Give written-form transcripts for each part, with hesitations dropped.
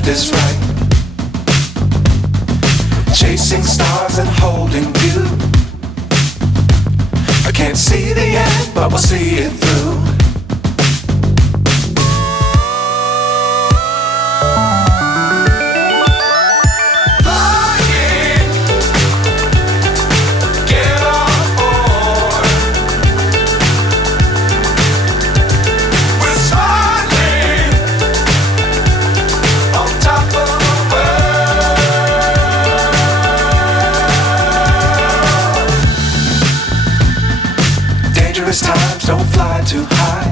left is right. Chasing stars and holding you. I can't see the end, but we'll see it through. Times don't fly too high.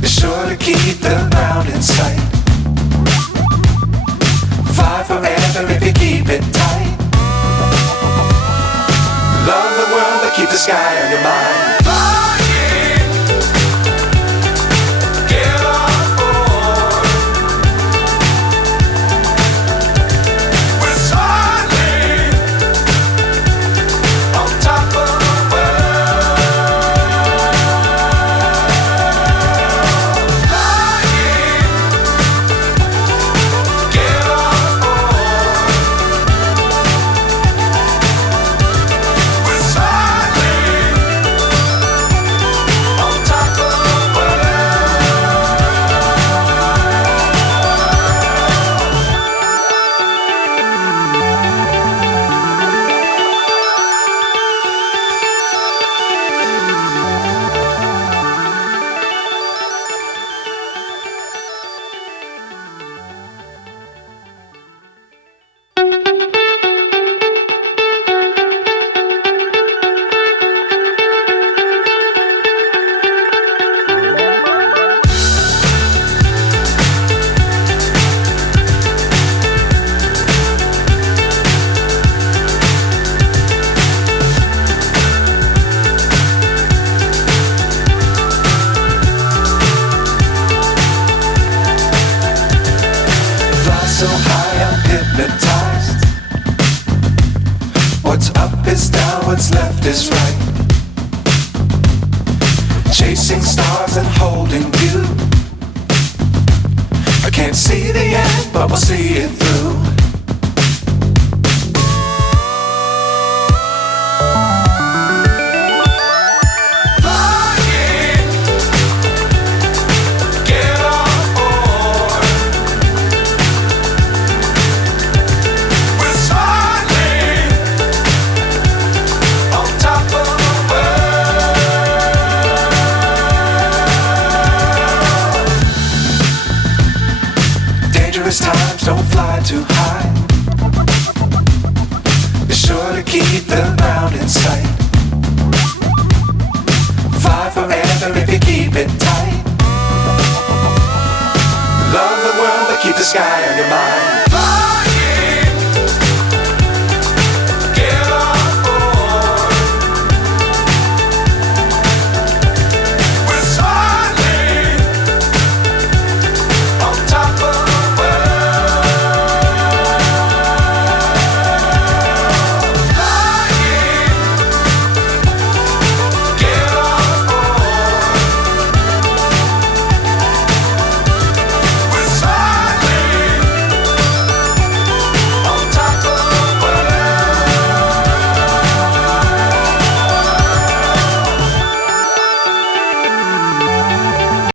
Be sure to keep the ground in sight. Fly forever if you keep it tight. Love the world but keep the sky on your mind. So high I'm hypnotized. What's up is down, what's left is right. Chasing stars and holding you. I can't see the end, but we'll see it through. Times don't fly too high. Be sure to keep the ground in sight. Fly forever if you keep it tight. Love the world but keep the sky on your mind.